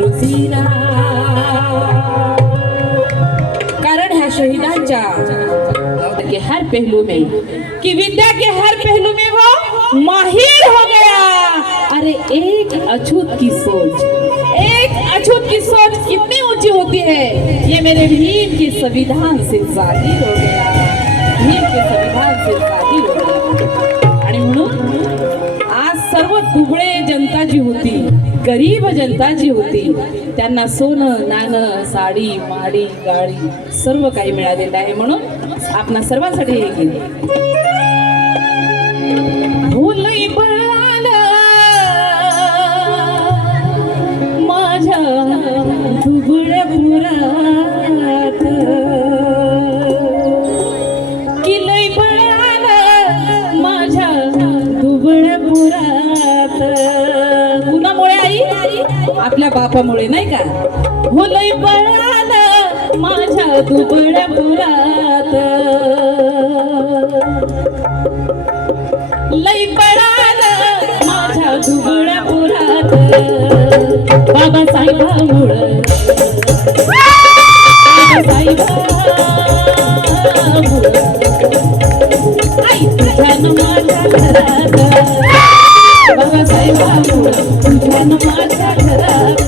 रुचिरा। कारण ह्या शहीदांच्या के हर पहलू में कि विद्या के हर पहलू में वो माहिर हो गया। अरे एक अछूत की सोच, एक अछूत की सोच कितनी ऊंची होती है, ये मेरे भीम के संविधान से जाहिर हो गया, भीम के संविधान से जाहिर हो गया। आणि म्हणून आज सर्व दुबळे जनता जी होती, गरीब जनता जी होती, त्यांना सोनं नाणं साडी माडी गाडी सर्व काही मिळालेलं आहे। म्हणून आपणा सर्वांसाठी हे गीत भुलई पळाला माझ्या दुबळ्या पुरात, किलई पळाला माझ्या दुबळ्या पुरात। कुणामुळे आई? आपल्या बापामुळे नाही का? भुलई पळाला माझ्या दुबळ्या पुरात, लई पळाला माझ्या दुबळ्या पुरात। बाबासाहेबांमुळं, बाबासाहेबांमुळं आई तुझ्यानं माझ्या घरात, बाबासाहेबांमुळं तुझ्यानं माझ्या घरात,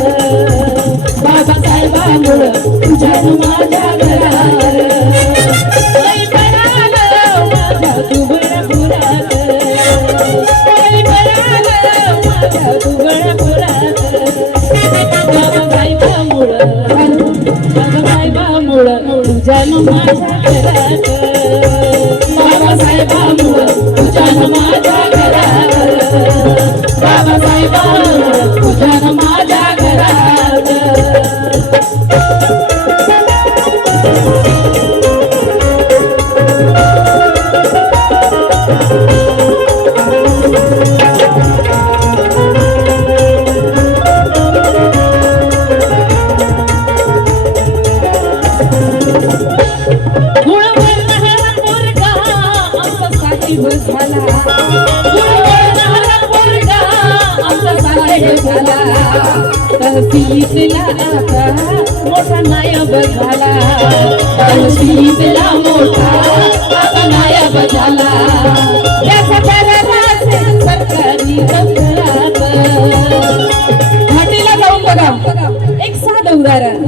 बाबासाहेबांमुळं तुझ्यानं माझ्या घरात। लई पळाला माझ्या दुबळ्या पुरात, लई पळाला माझ्या दुबळ्या पुरात। बाबासाहेबांमुळं, बाबासाहेबांमुळं तुझ्यानं माझ्या घरात, बाबासाहेबांमुळं तुझ्यानं माझ्या घरात, बाबासाहेबांमुळं तुझ्यानं माझ्या घरात। तहसीलला आता मोठा नायब झाला, तहसीलला मोठा आता नायब झाला। याचा कराराचे सरकारी दफ्तरात, घाटीला जाऊन बघा एक साधं उदाहरण।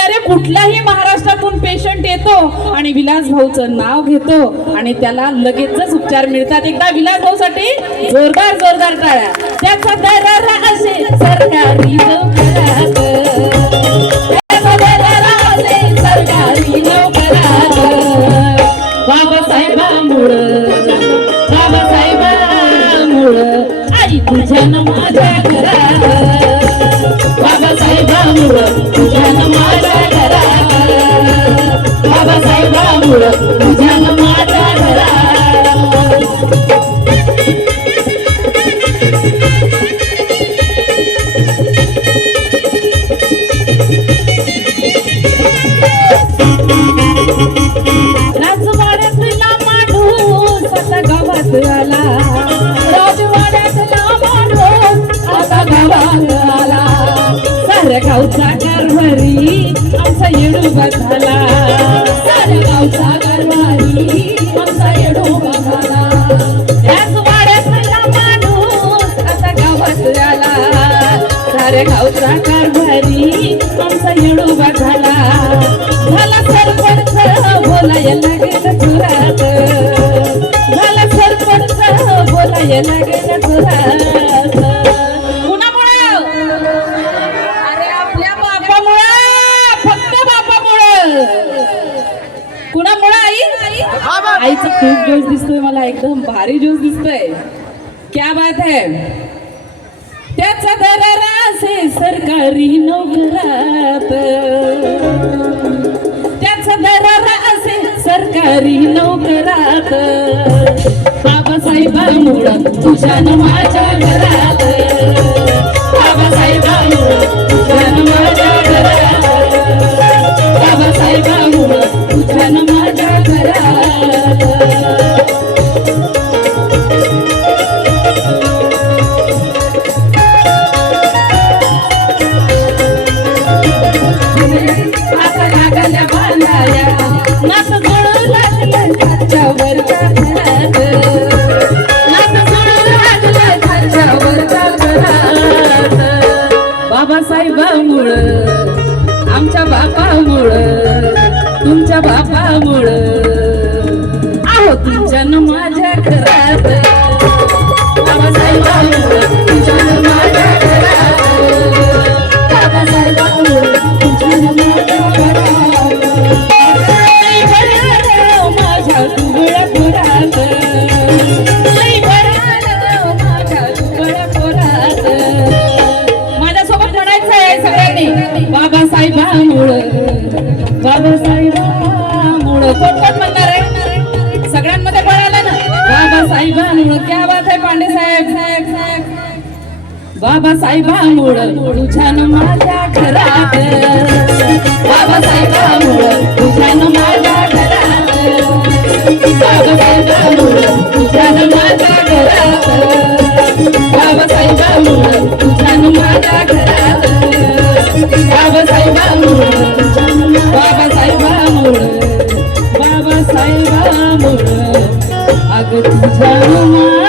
अरे कुठलाही महाराष्ट्रातून पेशंट येतो आणि विलास भाऊचं नाव घेतो आणि त्याला लगेचच उपचार मिळतात। एकदा विलास भाऊसाठी जोरदार जोरदार टाळ्या। त्याचा दरारा असे सरकारी नोकरात, त्याचा दरारा असे सरकारी नोकरात। बाबासाहेबांमुळं, बाबासाहेबांमुळं आई तुझ्यानं माझ्या घरात, बाबासाहेबांमुळं तुझ्यानं माझ्या घरात, बाबासाहेबांमुळं तुझ्यानं माझ्या घरात। राजवाड्यातला माणूस आता गावात आला, राजवाड्यातला माणूस आता गावात आला। साऱ्या गावचा कारभारी आमचा येडोबा झाला, साऱ्या गावचा कारभारी आमचा येडोबा झाला। राजवाड्यातला माणूस आता गावात आला, साऱ्या गावचा कारभारी आमचा येडोबा झाला। झाला सरपंच बोलायला लागेल जोरात, झाला सरपंच बोलायला लागेल जोरात। कुणामुळं? अरे आपल्या बापामुळं, फक्त बापामुळं। कुणामुळं आई? आईचा खूप जोश दिसतोय मला, एकदम भारी जोश दिसतोय। क्या बात है। त्याचा दरारा असे सरकारी नोकरात, त्याचा दरारा असे सरकारी नोकरात। बाबासाहेबांमुळं तुझ्यानं माझ्या घरात, बाबासाहेबांमुळं तुझ्यानं माझ्या घरात, बाबासाहेबांमुळं तुझ्यानं माझ्या घरात। बापामुळं आहो तुमच्या न माझ्या घरात बाबासाहेबांमुळं तुमच्या न माझ्या घरात बाबासाहेबांमुळं तुमच्या न माझ्या घरात लई भरालं माझ्या दुबळ्या पोरात लई भरालं माझ्या दुबळ्या पोरात माझ्यासोबत म्हणायचं आहे सगळ्यांनी बाबासाहेबांमुळं बाबासाहेबांमुळं कोण कोण म्हणणार आहे सगळ्यांमध्ये पळालं ना बाबासाहेबांमुळं क्या बात आहे पांडे साहेब साहेब साहेब बाबासाहेबांमुळं तुझ्या न माझ्या घरात बाबासाहेबांमुळं तुझ्या न माझ्या घरात बाबासाहेबांमुळं तुझ्या न माझ्या घरात बाबासाहेबांमुळं तुझ्या न माझ्या घरात बाबासाहेबांमुळं बाबासाहेबांमुळं बाबासाहेबांमुळं अगं तुझ्या